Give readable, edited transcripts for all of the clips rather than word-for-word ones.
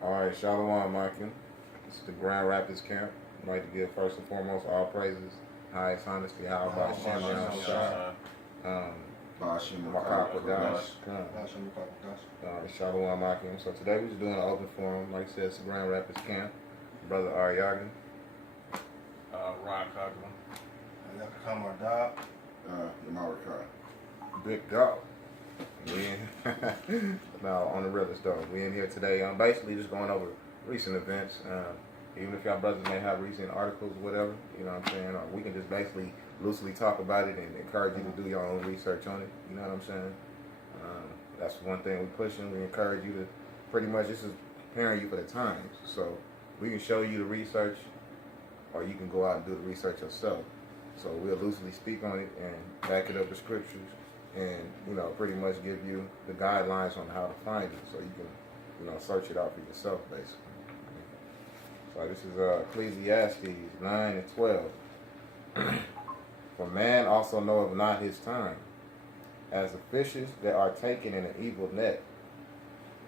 All right, Shalom, Michael. This is the Grand Rapids camp. I'd like to give first and foremost all praises, highest honesty, how about Shem Shah, um, Makapadash. All right, Shalom, Michael. So today we're just doing an open forum. Like I said, it's the Grand Rapids camp. Brother Ariyagan. Ron Coughlin. Yakamar Dab. Big dog. No, on the realest though. We in here today. Basically just going over recent events. Even if y'all brothers may have recent articles or whatever, you know what I'm saying, or we can just basically loosely talk about it and encourage you to do your own research on it. You know what I'm saying? That's one thing we're pushing. We encourage you to pretty much, this is preparing you for the times. So we can show you the research, or you can go out and do the research yourself. So we'll loosely speak on it and back it up with scriptures, and pretty much give you the guidelines on how to find it, so you can search it out for yourself, basically. So this is Ecclesiastes 9 and 12. For man also knoweth not his time, as the fishes that are taken in an evil net,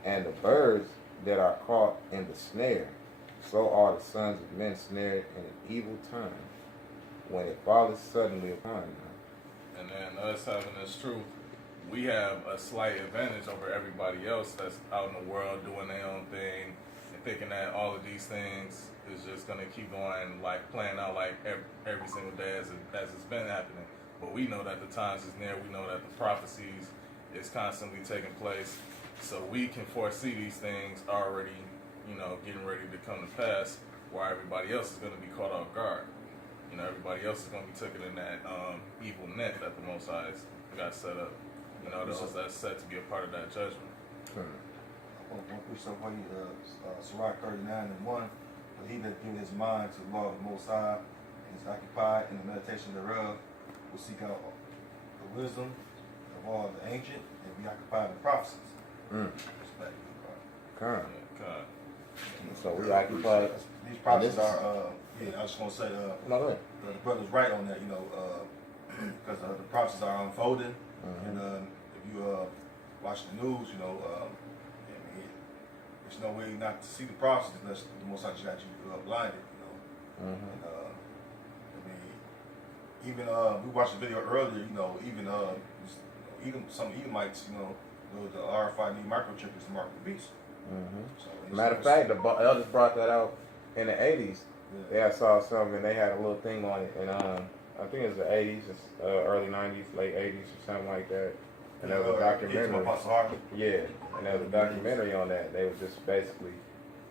and the birds that are caught in the snare, so are the sons of men snared in an evil time, when it falleth suddenly upon them. And then us having this truth, we have a slight advantage over everybody else that's out in the world doing their own thing and thinking that all of these things is just going to keep going, like playing out like every single day as it's been happening. But we know that the times is near. We know that the prophecies is constantly taking place. So we can foresee these things already, getting ready to come to pass, while everybody else is going to be caught off guard. Everybody else is going to be taken in that evil net that the Most High got set up. That's set to be a part of that judgment. One precept for you, Sirach 39 and 1. But he that giveth his mind to the law of the Most High and is occupied in the meditation thereof will seek out the wisdom of all the ancient and be occupied in prophecies. Respect. Come. God. So we occupied. These prophecies are. I was just gonna say. No, the brother's right on that. Because the prophecies are unfolding, and if you watch the news, there's no way not to see the prophecies unless the Most High got you blinded. And, even we watched a video earlier. Even some Edomites, the RFID microchip is the mark of the beast. So, matter of fact, the elders brought that out in the 80s. Yeah, I saw something and they had a little thing on it, and I think it was the 80s, early 90s, late 80s, or something like that. And there was a documentary. Yeah, and there was a documentary on that. They were just basically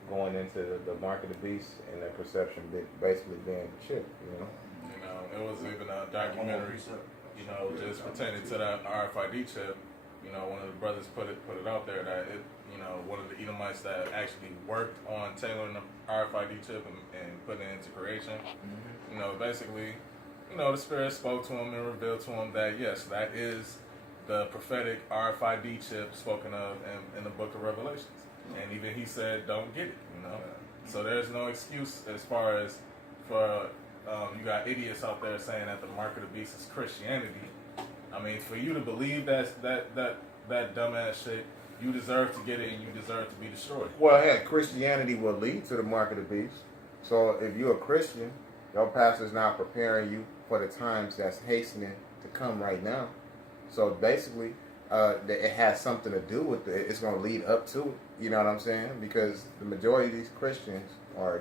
going into the mark of the beast and their perception basically being the chip. It was even a documentary, just pertaining to that RFID chip. One of the brothers put it out there that one of the Edomites that actually worked on tailoring the RFID chip and putting it into creation. Basically, the Spirit spoke to him and revealed to him that yes, that is the prophetic RFID chip spoken of in the book of Revelations. And even he said, don't get it, So there's no excuse as far as for you got idiots out there saying that the mark of the beast is Christianity. I mean, for you to believe that dumbass shit, you deserve to get it and you deserve to be destroyed. Well, heck, Christianity will lead to the mark of the beast. So if you're a Christian, your pastor's now preparing you for the times that's hastening to come right now. So basically, it has something to do with it. It's going to lead up to it. You know what I'm saying? Because the majority of these Christians, or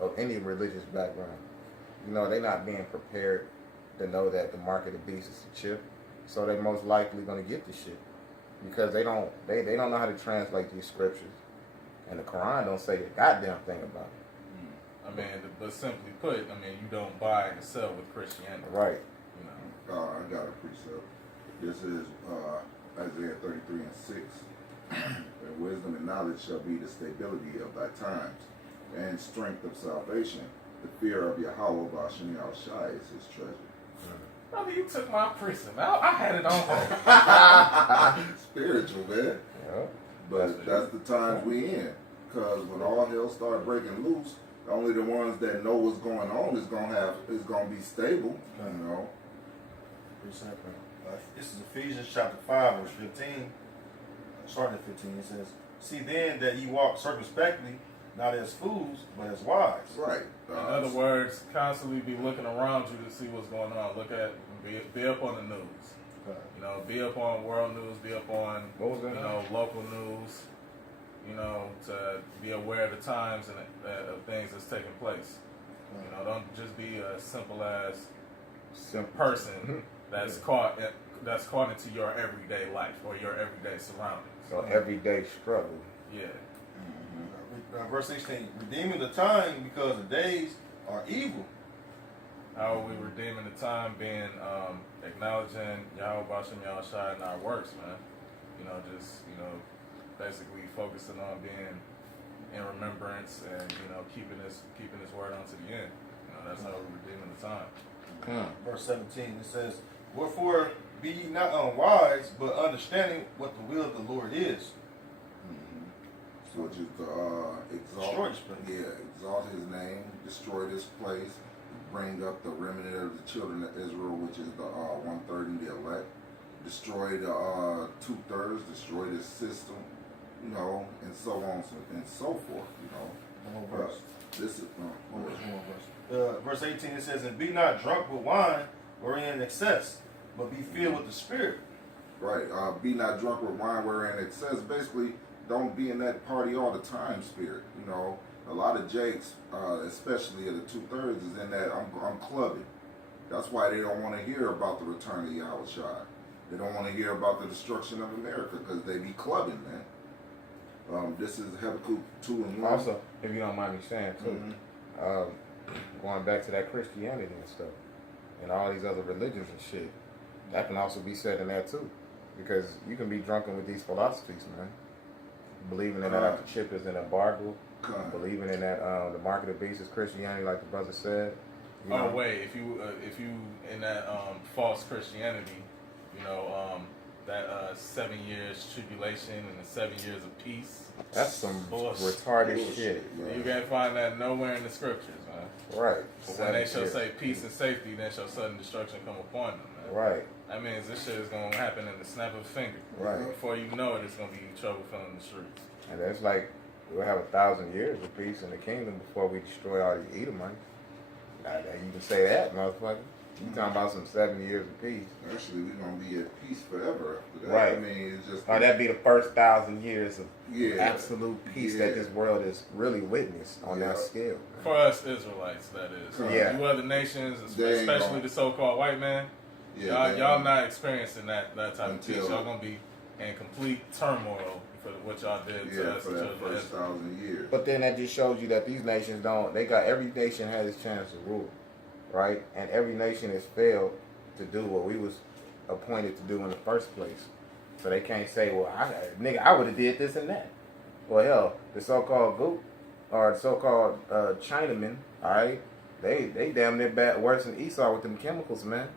of any religious background, they're not being prepared to know that the mark of the beast is a chip. So they're most likely going to get the shit because they don't know how to translate these scriptures, and the Quran don't say a goddamn thing about it. But simply put, you don't buy and sell with Christianity. Right. I got a precept. This is Isaiah 33 and 6. And wisdom and knowledge shall be the stability of thy times, and strength of salvation. The fear of Yahweh Bashim Al-Shai is his treasure. Brother, you took my prison. I had it on. Spiritual, man. Yeah. But that's the times we in. Because when all hell started breaking loose, only the ones that know what's going on is gonna be stable. This is Ephesians chapter 5, verse 15. Starting at 15, it says, See then that ye walk circumspectly, not as fools, but as wise. Right. In other words, constantly be looking around you to see what's going on. Be up on the news. You know, be up on world news. Be up on What was that? you know local news. You know, to be aware of the times and of things that's taking place. You know, don't just be a simple as person that's caught into your everyday life or your everyday surroundings. So everyday struggle. Yeah. Verse 16, redeeming the time because the days are evil. How are we redeeming the time? Being acknowledging Yahweh Bashem Yahushua in our works, man. You know, just basically focusing on being in remembrance and keeping this word on to the end. You know, that's how we're redeeming the time. Verse 17, it says, wherefore be ye not unwise, but understanding what the will of the Lord is. So just exalt, exalt his name, destroy this place, bring up the remnant of the children of Israel, which is the 1/3 and the elect, destroy the 2/3, destroy this system, and so on and so forth, One more verse. This is One verse. Verse 18, it says, and be not drunk with wine wherein excess, but be filled with the Spirit. right. Be not drunk with wine wherein excess. Basically, don't be in that party all the time spirit. A lot of jakes, especially of the 2/3, is in that I'm clubbing. That's why they don't want to hear about the return of Yahushua. They don't want to hear about the destruction of America because they be clubbing, man. This is Habakkuk 2:1. Also, if you don't mind me saying too, going back to that Christianity and stuff, and all these other religions and shit, that can also be said in that too, because you can be drunken with these philosophies, man. Believing that after chip is an embargo, believing in that the mark of the beast is Christianity, like the brother said. Wait, if you in that false Christianity, that 7 years tribulation and the 7 years of peace. That's some bullshit. retarded shit. You can't find that nowhere in the scriptures, man. Right. But when they shall say peace and safety, then shall sudden destruction come upon them, man. Right. That means this shit is gonna happen in the snap of a finger. Right. Before you know it, it's gonna be trouble filling the streets. And it's like we'll have 1,000 years of peace in the kingdom before we destroy all the Edomites. Now you can say that, motherfucker. You talking about some 7 years of peace? Actually, we're gonna be at peace forever after that. Right. I mean, it's just that'd be the first 1,000 years of Yeah. absolute peace that this world has really witnessed on that scale. For us Israelites, that is. Yeah. You other nations, They ain't especially gonna- the so-called white man, yeah, y'all not experiencing that type of peace. Until- Y'all gonna be in complete turmoil for what y'all did to us, for the that children of first Israel. 1,000 years. But then that just shows you that these nations every nation had its chance to rule, right? And every nation has failed to do what we was appointed to do in the first place. So they can't say, well, I would have did this and that. Well, hell, the so-called goop or the so-called Chinamen, all right, they damn near bad worse than Esau with them chemicals, man.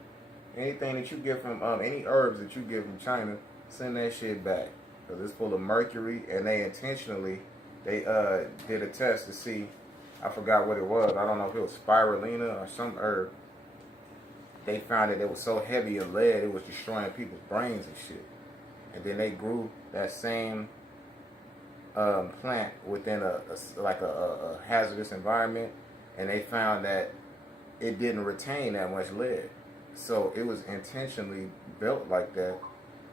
Anything that you get from any herbs that you get from China, send that shit back because it's full of mercury, and they intentionally did a test to see. I forgot what it was. I don't know if it was spirulina or some herb. They found that it was so heavy in lead it was destroying people's brains and shit. And then they grew that same plant within a hazardous environment, and they found that it didn't retain that much lead. So it was intentionally built like that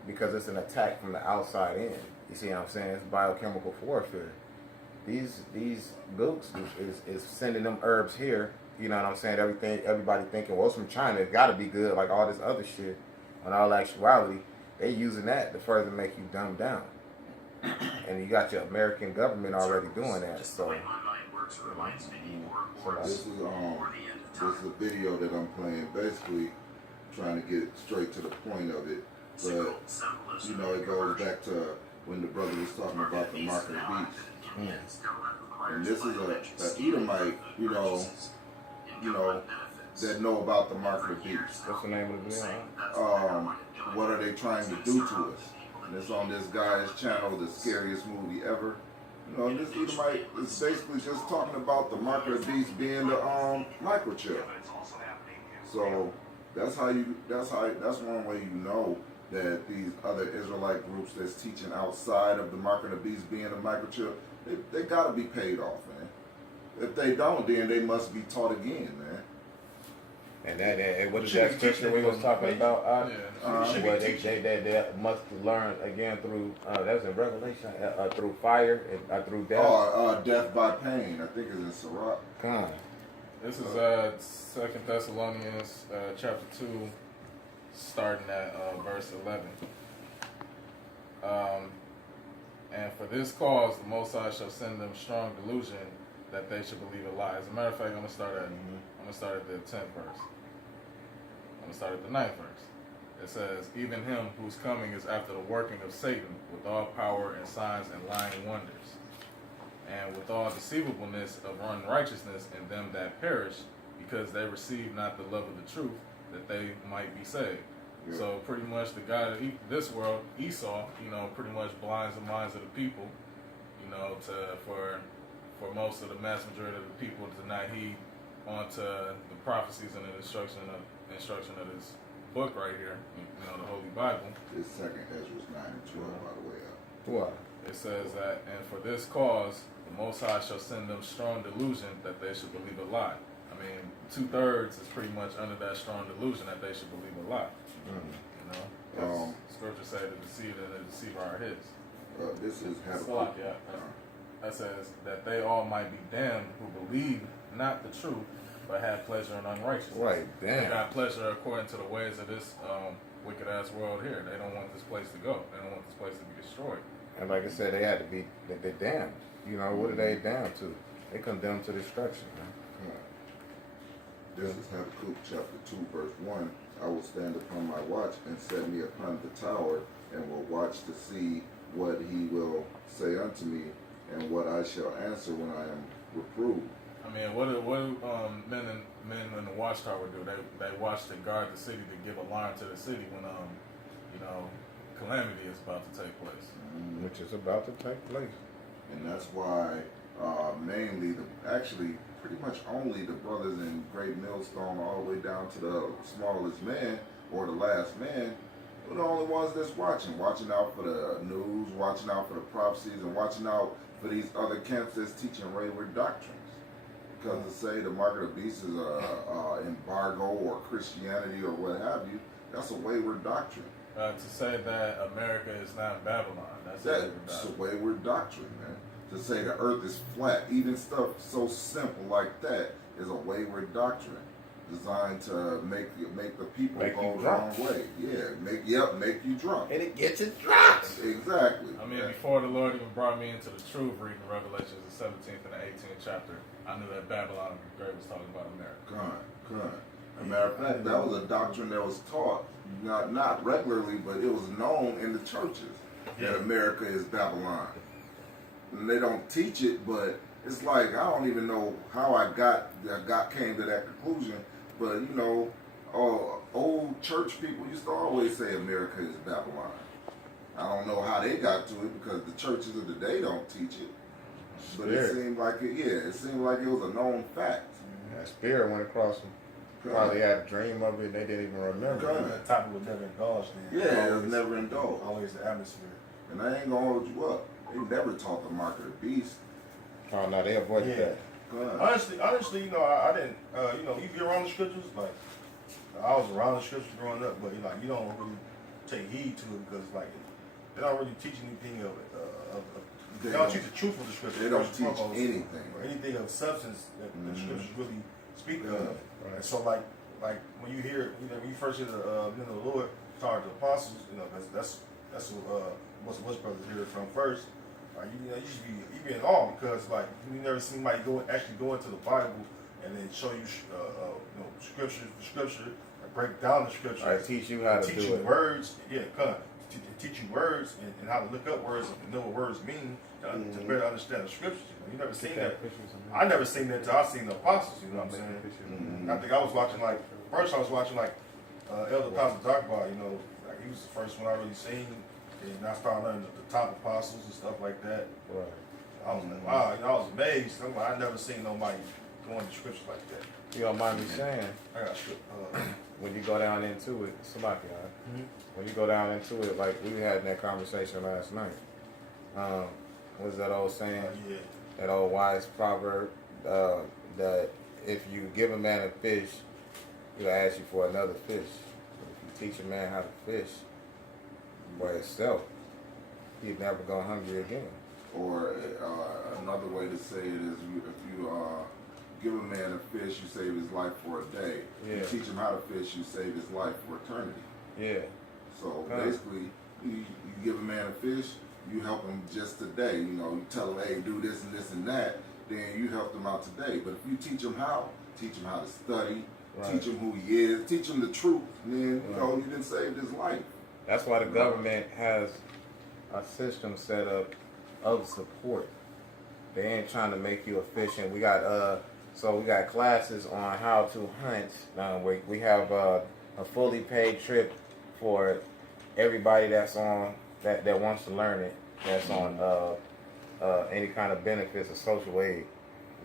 because it's an attack from the outside in. You see what I'm saying? It's biochemical warfare. These gooks is sending them herbs here. You know what I'm saying? Everybody thinking, well, it's from China. It's got to be good, like all this other shit. In all actuality, they using that to further make you dumb down. And you got your American government already doing that. So This is a video that I'm playing, basically trying to get straight to the point of it. But it goes back to when the brother was talking about the mark of the beast. And this is a Edomite, that know about the mark of the beast. what's the name of the video? What are they trying to do to us? And it's on this guy's channel, the scariest movie ever. And this Edomite is basically just talking about the mark of the beast being the microchip. So that's one way that these other Israelite groups that's teaching outside of the mark of the beast being a microchip, they got to be paid off, man. If they don't, then they must be taught again, man. And what is that scripture we was talking about? Where they must learn again through that's in Revelation through fire and through death. Death by pain. I think it's in Sirach. Come on. This is 2 Thessalonians chapter 2, starting at verse 11. And for this cause, the Most High shall send them strong delusion that they should believe a lie. As a matter of fact, I'm gonna start at the 10th verse. I'm gonna start at the 9th verse. It says, "Even him whose coming is after the working of Satan, with all power and signs and lying wonders, and with all deceivableness of unrighteousness in them that perish, because they receive not the love of the truth, that they might be saved." Yeah. So pretty much the God of this world, Esau, pretty much blinds the minds of the people, for most of the mass majority of the people to not heed onto the prophecies and the instruction of this book right here, the Holy Bible. It's 2nd Ezra 9 and 12, by the way. What? It says that, "And for this cause, the Most High shall send them strong delusion that they should believe a lie." I mean, 2/3 is pretty much under that strong delusion that they should believe a lie. Because Scripture said the deceiver and the deceiver are his. This is Salak, yeah. That says that they all might be damned who believe not the truth, but have pleasure in unrighteousness. Right, damn. They got pleasure according to the ways of this wicked ass world here. They don't want this place to go. They don't want this place to be destroyed. And like I said, they had to be they damned. What are they damned to? They condemned to destruction, man. This is Habakkuk chapter 2, verse 1. "I will stand upon my watch and set me upon the tower, and will watch to see what he will say unto me, and what I shall answer when I am reproved." I mean, what do men in the watchtower do? They watch to guard the city, to give alarm to the city when calamity is about to take place. Which is about to take place. And that's why mainly, actually pretty much only the brothers in Great Millstone all the way down to the smallest man or the last man were the only ones that's watching out for the news, watching out for the prophecies, and watching out for these other camps that's teaching wayward doctrines. Because to say the mark of the beast is embargo or Christianity or what have you, that's a wayward doctrine. To say that America is not Babylon, that's a wayward doctrine, man. To say the earth is flat, even stuff so simple like that, is a wayward doctrine designed to make the people go the wrong way. Yeah, make you drunk. And it gets you drunk. Exactly. I mean, before the Lord even brought me into the truth, reading Revelations, the 17th and the 18th chapter, I knew that Babylon the Great was talking about America. Good. As a matter of fact, that was a doctrine that was taught, not regularly, but it was known in the churches that America is Babylon. And they don't teach it, but it's like I don't even know how I came to that conclusion. But old church people used to always say America is Babylon. I don't know how they got to it because the churches of the day don't teach it. But it seemed like it was a known fact. That spirit went across them. Probably had a dream of it and they didn't even remember. That topic was never indulged in. Yeah, it was never indulged. Always the atmosphere. And I ain't gonna hold you up. They never taught the mark of the beast. Oh no, they avoided that. Honestly, I didn't. You get around the scriptures. Like, I was around the scriptures growing up, but you don't really take heed to it because they don't really teach anything of it. They don't teach the truth of the scriptures. They don't teach anything. Or anything of substance that the scriptures really speak of. Right. And so, like when you hear, when you first hear the Lord talk to the apostles, that's what's brothers hear from first. You should be in awe because you never seen anybody actually go into the Bible and then show you scripture, and break down the scripture. I teach you how to teach do you it. Words, teach you words and how to look up words and know what words mean to better understand the scriptures. You never seen that. I never seen that until I seen the apostles. You know what I'm saying? I think I was watching first I was watching Elder Apostle Darkbar. He was the first one I really seen. And I started learning the top apostles and stuff like that. Right. I was like, wow, I was amazed. I never seen nobody going to scriptures like that. You don't mind me saying, I got script. when you go down into it, somebody, when you go down into it, like we had that conversation last night. What's that old saying? Yeah. That old wise proverb that if you give a man a fish, he'll ask you for another fish. But if you teach a man how to fish by himself, he'd never go hungry again. Or another way to say it is, if you give a man a fish, you save his life for a day. Yeah. You teach him how to fish, you save his life for eternity. Yeah. So basically, you give a man a fish, you help him just today. You know, you tell him, hey, do this and this and that, then you help him out today. But if you teach him how to study, teach him who he is, teach him the truth, then you know, you done saved his life. That's why the government has a system set up of support. They ain't trying to make you efficient. We got we got classes on how to hunt. We have a fully paid trip for everybody that's on that wants to learn it. That's on any kind of benefits or social aid.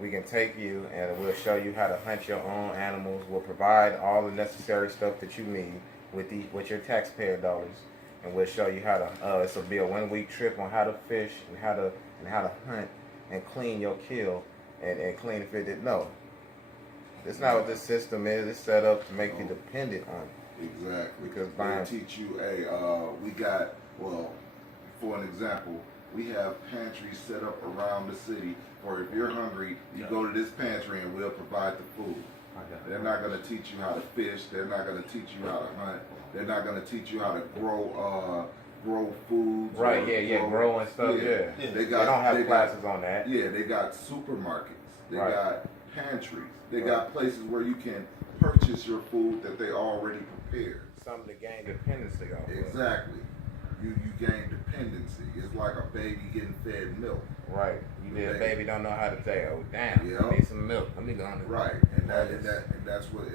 We can take you and we'll show you how to hunt your own animals. We'll provide all the necessary stuff that you need with your taxpayer dollars, and we'll show you how to. This will be a 1 week trip on how to fish and how to hunt and clean your kill and clean if it didn't know. That's not what this system is. It's set up to make you dependent on it. Exactly. Because they teach you, we got, well, for an example, we have pantries set up around the city for if you're hungry, you go to this pantry and we'll provide the food. They're not going to teach you how to fish. They're not going to teach you how to hunt. They're not going to teach you how to grow foods. Right, grow and stuff, yeah. They don't have classes on that. Yeah, they got supermarkets. They got pantries. They got places where you can purchase your food that they already prepared. Something to gain dependency on. Exactly. You gain dependency. It's like a baby getting fed milk. Right. A baby don't know how to say, oh damn, I need some milk. Let me go on. Right, and that's what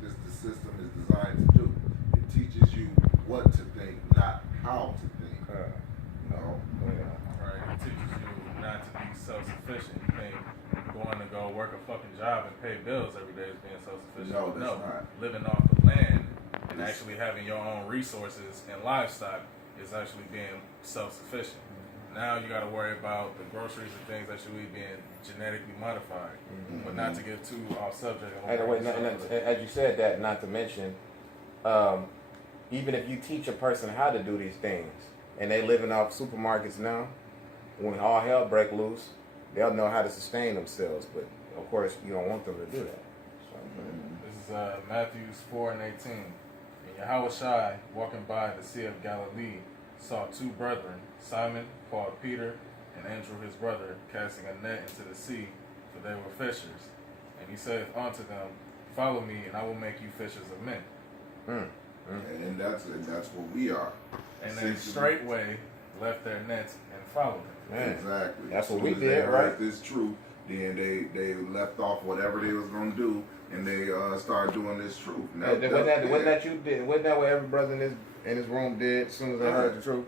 this system is designed to do. It teaches you what to think, not how to think. Right. It teaches you not to be self-sufficient. You think going to go work a fucking job and pay bills every day is being self-sufficient. No, that's not. Living off the land and actually having your own resources and livestock is actually being self-sufficient. Now you got to worry about the groceries and things that should be being genetically modified, but not to get too off subject. As you said that, not to mention, even if you teach a person how to do these things, and they living off supermarkets now, when all hell break loose, they'll know how to sustain themselves. But of course, you don't want them to do that. So, this is Matthew 4:18. And Yahweh Shai, walking by the Sea of Galilee, saw two brethren, Simon, called Peter, and Andrew his brother, casting a net into the sea, for they were fishers. And he saith unto them, follow me, and I will make you fishers of men. And that's what we are. And they straightway left their nets and followed him. man, Exactly. that's what we As soon as did, they right? heard this truth, then they left off whatever they was gonna do, and they started doing this truth. And Wasn't that you did? Wasn't that what every brother in this room did as soon as they heard the truth?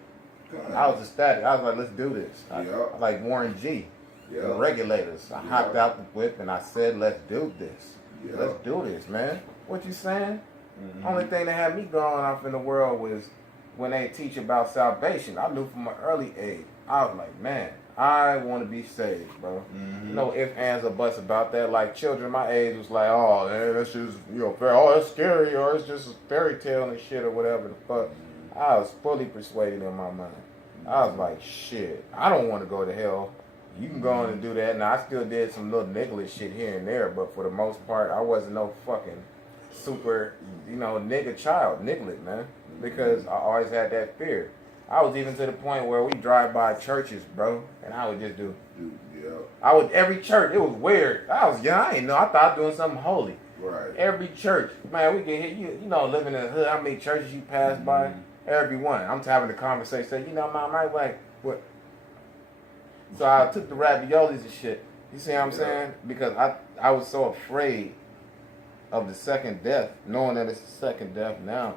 I was ecstatic. I was like, let's do this. I like Warren G. The regulators. I hopped out the whip and I said, let's do this. Let's do this, man. What you saying? Only thing that had me going off in the world was when they teach about salvation. I knew from an early age. I was like, man, I want to be saved, bro. No ifs, ands, or buts about that. Like children my age was like, oh, man, that's just, that's scary, or it's just a fairy tale and shit, or whatever the fuck. I was fully persuaded in my mind. I was like, shit, I don't want to go to hell. You can go on and do that. Now, I still did some little niggler shit here and there, but for the most part, I wasn't no fucking super, nigga child, nigglet, man. Because I always had that fear. I was even to the point where we drive by churches, bro, and I would just do. Every church, it was weird. I was young, I didn't know. I thought I was doing something holy. Right. Every church, man, we can hit you, living in the hood, how many churches you pass by? Every one. I'm having a conversation, say, Mom, I like, what? So I took the raviolis and shit. You see what I'm saying? Because I was so afraid of the second death, knowing that it's the second death now,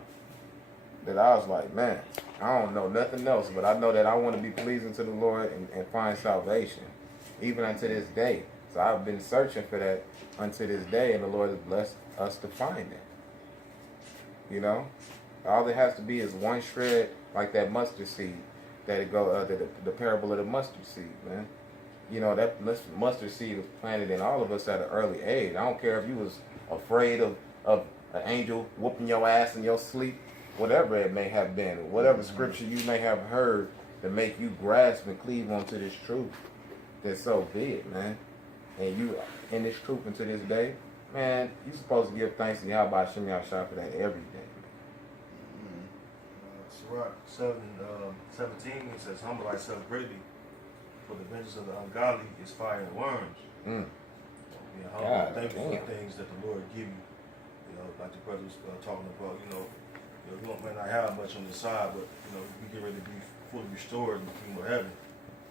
that I was like, man, I don't know nothing else, but I know that I want to be pleasing to the Lord and find salvation, even unto this day. So I've been searching for that unto this day, and the Lord has blessed us to find it. You know, all it has to be is one shred, like that mustard seed, that it go the parable of the mustard seed, man. You know, that mustard seed was planted in all of us at an early age. I don't care if you was afraid of an angel whooping your ass in your sleep, whatever it may have been, whatever scripture you may have heard to make you grasp and cleave onto this truth. That's so big, man. And you in this truth unto this day, man, you supposed to give thanks to Yahweh Shem Yahshua for that every day. Sirach 7:17, it says, "Humble thyself greatly, for the vengeance of the ungodly is fire and worms." Being humble and thankful for the things that the Lord give you. You know, like the brother was talking about. You may not have much on the side, but we get ready to be fully restored in the kingdom of heaven.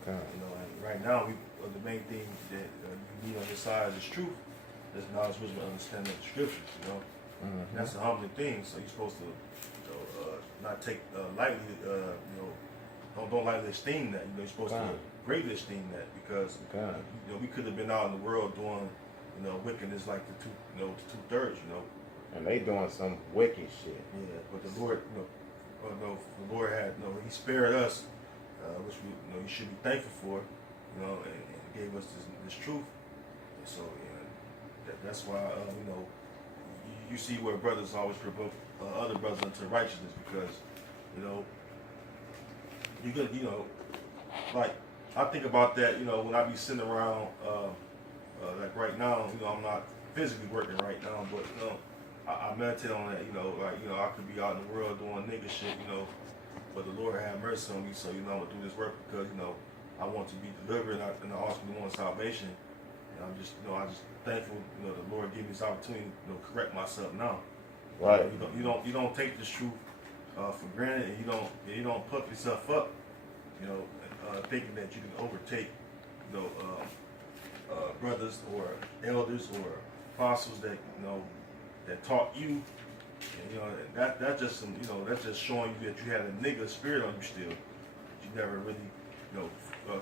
You know, and right now, the main thing that you need on this side is truth. There's knowledge, wisdom, and understanding of the scriptures. You know, and that's a humbling thing. So you're supposed to, not take lightly. Don't lightly esteem that. You're supposed to greatly esteem that, because we could have been out in the world doing wickedness like the two-thirds. And they doing some wicked shit. Yeah, but the Lord, the Lord had, He spared us, which we, you should be thankful for, and gave us this truth. And so, that's why, you see where brothers always provoke other brothers into righteousness, because, you could, like, I think about that, when I be sitting around, like right now, I'm not physically working right now, but, I meditate on that, I could be out in the world doing nigga shit, but the Lord have mercy on me, so, I'm gonna do this work because, I want to be delivered and I also want salvation. And I'm just, I just thankful, the Lord gave me this opportunity to correct myself now. Right. You don't take this truth for granted, and you don't puff yourself up, thinking that you can overtake, brothers or elders or apostles that that taught you. And, that's just some, that's just showing you that you had a nigga spirit on you still. That you never really,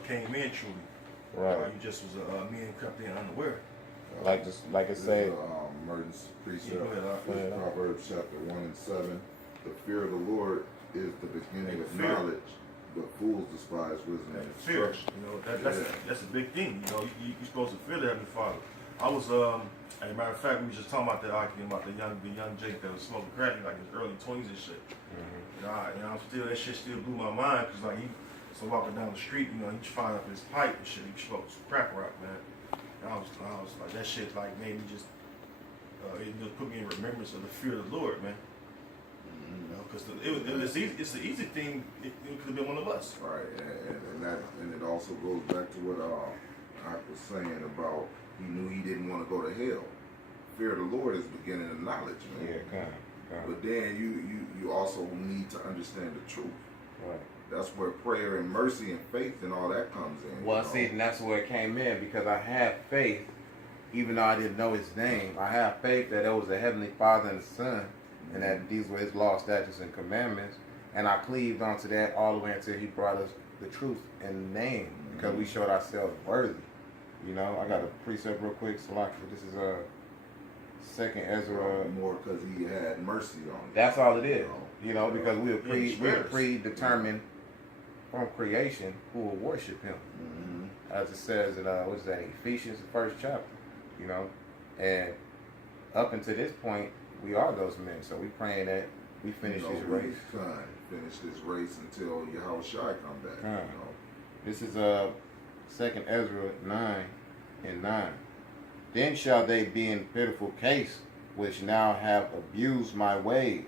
came in truly. Right. You just was a man crept in unaware. Like it said. Emergency precept. Yeah, go ahead, Proverbs chapter 1:7. The fear of the Lord is the beginning of knowledge, but fools despise wisdom and Fear. instruction. That's a big thing. You're supposed to fear the Heavenly Father. I was as a matter of fact, we were just talking about that argument about the young Jake that was smoking crack in like his early 20s and shit. I'm still, that shit still blew my mind, because like he was walking down the street, he just fired up his pipe and shit. He smoked some crack rock, man. And I was like, that shit like made me just it just put me in remembrance of the fear of the Lord, man. Because it's the easy thing. It could have been one of us. Right, and it also goes back to what I was saying about he knew he didn't want to go to hell. Fear of the Lord is the beginning of knowledge, man. Yeah, kind of. But then you also need to understand the truth. Right. That's where prayer and mercy and faith and all that comes in. Well, see, and that's where it came in, because I had faith, even though I didn't know his name. I had faith that there was a Heavenly Father and a Son, and that these were his law, statutes, and commandments. And I cleaved onto that all the way until he brought us the truth and name, because we showed ourselves worthy. I got a precept real quick. Salaki, this is 2nd Ezra. More because he had mercy on you. That's all it is. Because we were predetermined from creation who will worship him. As it says in what is that, Ephesians, the 1st chapter. And up until this point, we are those men. So we praying that we finish this race. Finish this race until Yahweh Shai come back. This is 2nd Ezra 9:9. Then shall they be in pitiful case, which now have abused my ways,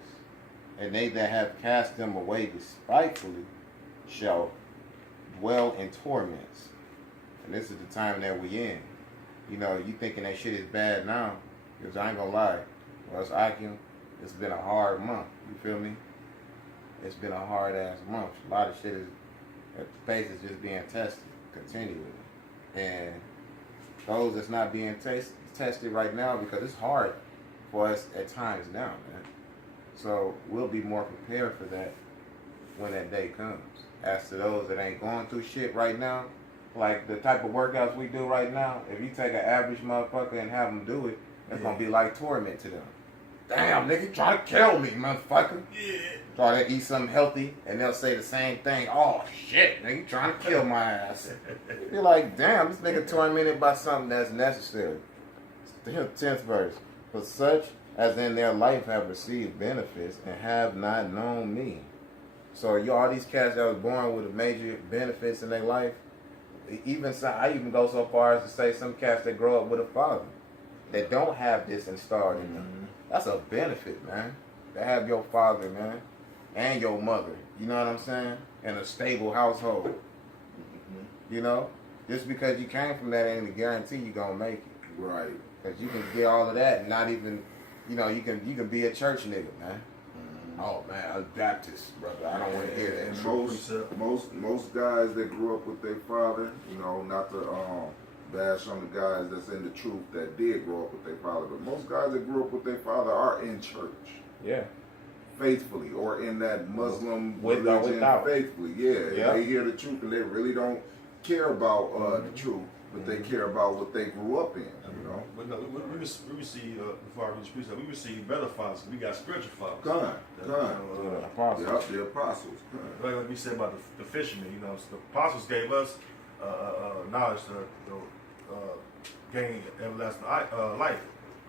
and they that have cast them away despitefully shall dwell in torments. And this is the time that we in. You thinking that shit is bad now, because I ain't gonna lie. Well, it's been a hard month. You feel me? It's been a hard ass month. A lot of shit is, faith is just being tested continually. And those that's not being tested right now, because it's hard for us at times now, man. So we'll be more prepared for that when that day comes. As to those that ain't going through shit right now, like the type of workouts we do right now, if you take an average motherfucker and have them do it, it's gonna be like torment to them. Damn, nigga, try to kill me, motherfucker. Yeah. Try to eat something healthy, and they'll say the same thing. Oh shit, nigga, trying to kill my ass. You're like, damn, this nigga tormented by something that's necessary. 10th verse. For such as in their life have received benefits and have not known me. So you all these cats that was born with major benefits in their life, even I even go so far as to say some cats that grow up with a father that don't have this installed in them. That's a benefit, man. To have your father, man, and your mother. You know what I'm saying? In a stable household. You know, just because you came from that ain't a guarantee you gonna make it. Right. Because you can get all of that and not even, you know, you can be a church nigga, man. Oh man, I was Baptist, brother. I don't want to hear that. And most guys that grew up with their father, you know, not to bash on the guys that's in the truth that did grow up with their father, but most guys that grew up with their father are in church. Yeah. Faithfully, or in that Muslim With or religion without. faithfully. Yeah. They hear the truth and they really don't care about the truth, but they care about what they grew up in, you know. But no, we receive, before I read the precept, we receive better fathers. We got spiritual fathers. Come. Apostles. Yep, the apostles. Like we said about the fishermen, you know, the apostles gave us knowledge to gain everlasting life.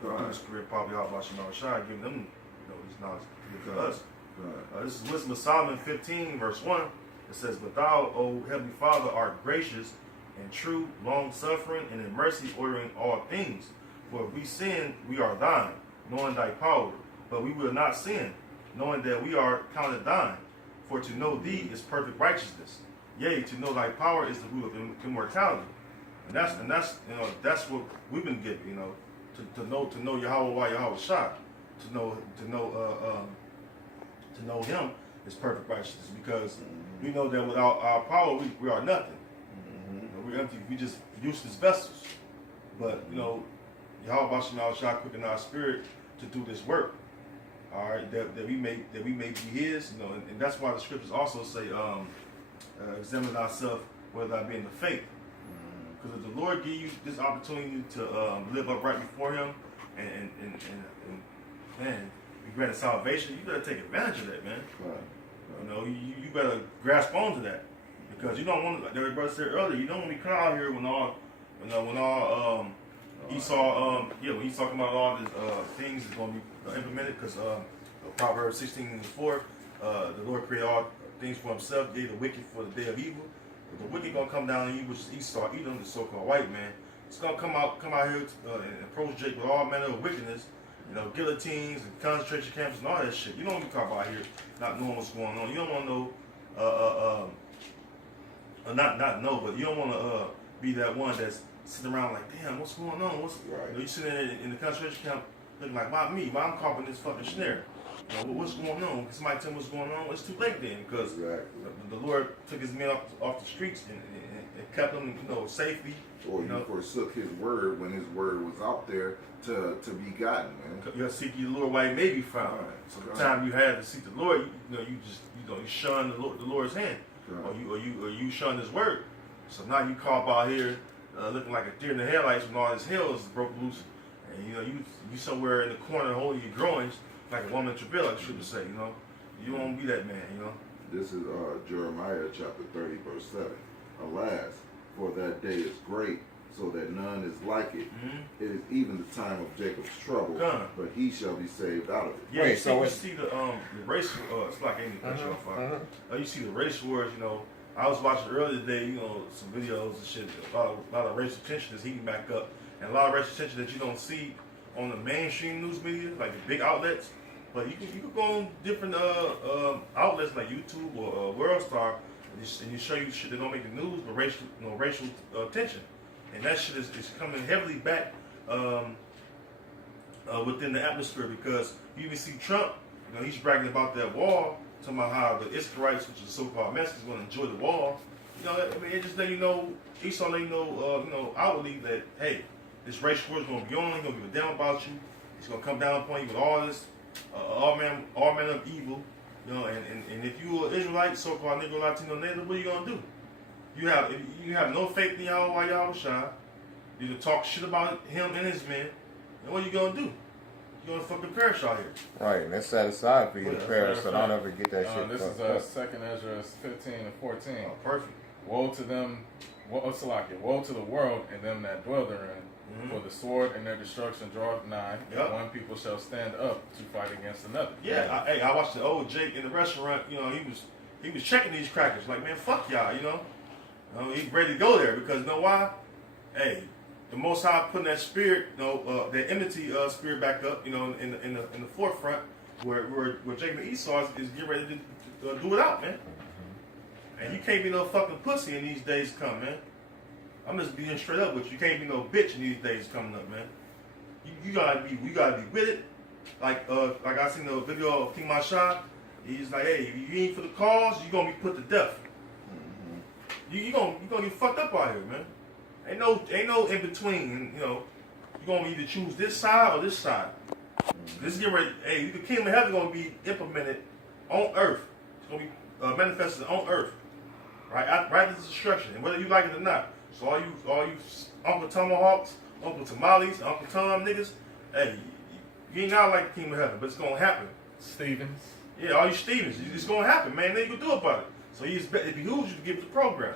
Right. The Spirit probably all about Shai, giving them, you know, this knowledge to give to us. This is Wisdom of Solomon 15, verse 1. It says, "But thou, O heavenly Father, art gracious and true, long-suffering, and in mercy ordering all things. For if we sin, we are thine, knowing thy power. But we will not sin, knowing that we are counted thine. For to know thee is perfect righteousness. Yea, to know thy power is the root of immortality." And that's you know, that's what we've been given, you know, to know Yahweh why Yahweh Shai, to know him is perfect righteousness, because we know that without our power we are nothing. You know, we're empty, we just useless vessels. But you know, Yahweh Shai quicken our spirit to do this work. All right, that we may be his, you know, and that's why the scriptures also say, examine thyself whether thou be in the faith. Because if the Lord give you this opportunity to live upright before him and man, be granted salvation, you better take advantage of that, man. Right. You know, you better grasp onto that, because you don't want, like the brother said earlier, you don't want to be coming out here when Esau, when he's talking about all these things is going to be implemented, because Proverbs 16:4, the Lord created all things for himself, gave the wicked for the day of evil. But the wicked gonna come down on you, which is Esau, Edom, the so-called white man. It's gonna come out here and approach Jake with all manner of wickedness, you know, guillotines and concentration camps and all that shit. You don't want to be caught out here not knowing what's going on. You don't want to know, not know, but you don't want to be that one that's sitting around like, damn, what's going on? Right. You know, you sitting there in the concentration camp looking like, why me? Why I'm caught in this fucking snare? You know, what's going on? Can somebody tell me what's going on? It's too late then, because the Lord took his men off the streets and kept them, you know, safely. Or you forsook his word when his word was out there to be gotten, man. You seek ye the Lord while he may be found. Right. So the time you had to seek the Lord, you shun the Lord's hand, or you shun his word. So now you caught out here looking like a deer in the headlights when all this hell is broke loose, and you know you somewhere in the corner holding your groins like a woman in travail, like the scripture say. You know, you don't want to be that man. You know. This is Jeremiah chapter 30, verse 7. Alas, for that day is great, so that none is like it. It is even the time of Jacob's trouble, but he shall be saved out of it. Yeah, Wait, you see the race. It's like any picture you see the race wars. You know, I was watching earlier today. You know, some videos and shit. A lot of racial tension is heating back up, and a lot of racial tension that you don't see on the mainstream news media, like the big outlets. But you can go on different outlets like YouTube or WorldStar, and you show you shit that don't make the news, but racial tension, and that shit is coming heavily back within the atmosphere, because you even see Trump, you know, he's bragging about that wall, talking about how the Israelites, which is so-called Mexicans, going to enjoy the wall. You know, I mean, it just let you know, Esau let you know, outwardly that, hey, this race war is going to be on. He's going to give a damn about you. He's going to come down upon you with all this, all manner of evil. You know, and if you are Israelite, so-called Negro, Latino, Native, what are you going to do? you have no faith in Yahweh Shai, you can talk shit about him and his men, and what you gonna do? You gonna fucking perish out here. Right, and that's set aside for you to Yeah, perish, so don't ever get that shit This fucked is up. 2nd Ezra 15 and 14. Oh, perfect. Woe to them, woe to the world and them that dwell therein. Mhm. For the sword and their destruction draweth nigh, Yep. and one people shall stand up to fight against another. Yeah, I watched the old Jake in the restaurant. You know, he was checking these crackers. Like, man, fuck y'all. You know, he's ready to go there because you know why? Hey, the Most High putting that spirit, that enmity spirit back up. You know, in the forefront where Jacob and Esau is getting ready to do it out, man. And you can't be no fucking pussy in these days come, man. I'm just being straight up with you. You can't be no bitch in these days coming up, man. You gotta be with it. Like I seen the video of King Masha. He's like, hey, if you ain't for the cause, you gonna be put to death. You gonna get fucked up out here, man. Ain't no in between. You know, you gonna either choose this side or this side. This is getting ready. Hey, the kingdom of heaven gonna be implemented on earth. It's gonna be manifested on earth, right? Right as destruction, and whether you like it or not. So all you Uncle Tomahawks, Uncle Tamales, Uncle Tom niggas, hey, you ain't not like the kingdom of heaven, but it's gonna happen. Stevens. Yeah, all you Stevens, it's gonna happen, man. Nothing you can do about it. So it behooves you to give the program.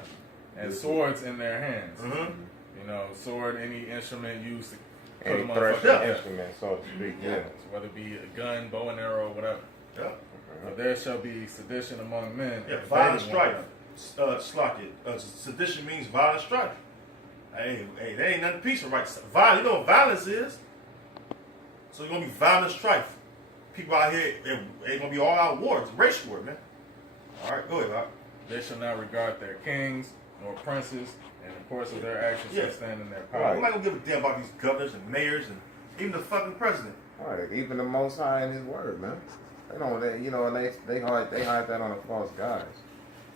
And swords in their hands. Mm-hmm. You know, sword, any instrument used to put Any them threshing on instrument, so to speak, yeah. whether it be a gun, bow and arrow, whatever. Yeah. But there shall be sedition among men. Yeah, and violent debating one strife. Sedition means violent strife. Hey, that ain't nothing peaceful, right? You know what violence is? So you're gonna be violent strife. People out here, it's gonna be all out war. It's a race war, man. All right, go ahead, Doc. They shall not regard their kings nor princes, and the course of their actions Yeah. shall stand in their Right. power. I'm not gonna give a damn about these governors and mayors and even the fucking president. All right, even the Most High in His Word, man. They don't, and they hide that on the false guys.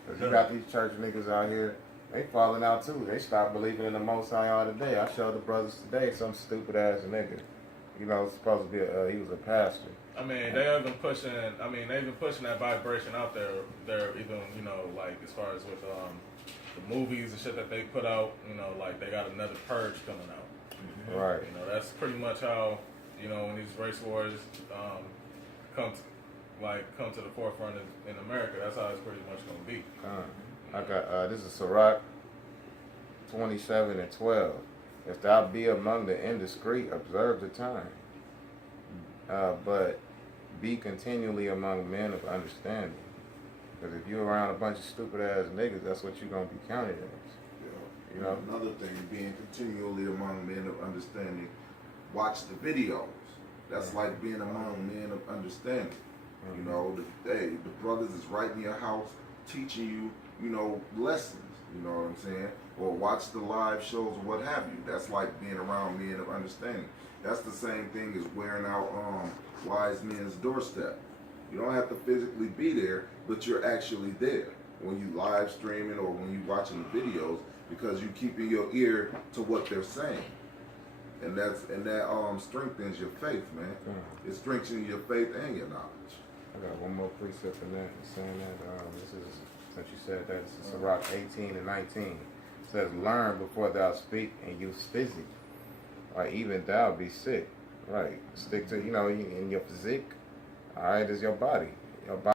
Cause you got these church niggas out here, they falling out too. They stopped believing in the Most High all today. I showed the brothers today some stupid ass nigga. You know, supposed to be he was a pastor. I mean, they've been pushing that vibration out there. They're even, you know, like as far as with the movies and shit that they put out, you know, like they got another purge coming out. Right. You know, that's pretty much how, you know, when these race wars come to the forefront in America, that's how it's pretty much gonna be. I got this is Sirach 27 and 12. If thou be among the indiscreet, observe the time. But be continually among men of understanding. Because if you're around a bunch of stupid ass niggas, that's what you're gonna be counted as. Yeah. You know? Another thing, being continually among men of understanding, watch the videos. That's like being among men of understanding. You know, the brothers is right in your house teaching you, you know, lessons. You know what I'm saying? Or watch the live shows or what have you. That's like being around men of understanding. That's the same thing as wearing out wise men's doorstep. You don't have to physically be there, but you're actually there when you live streaming or when you watching the videos, because you keeping your ear to what they're saying, and that strengthens your faith, man. It strengthens your faith and your knowledge. I got one more precept in that, saying that this is, since you said that, this is Sirach 18 and 19. It says, learn before thou speak and use physic, or even thou be sick. Right, stick to, you know, in your physique. All right, is your body. Your body.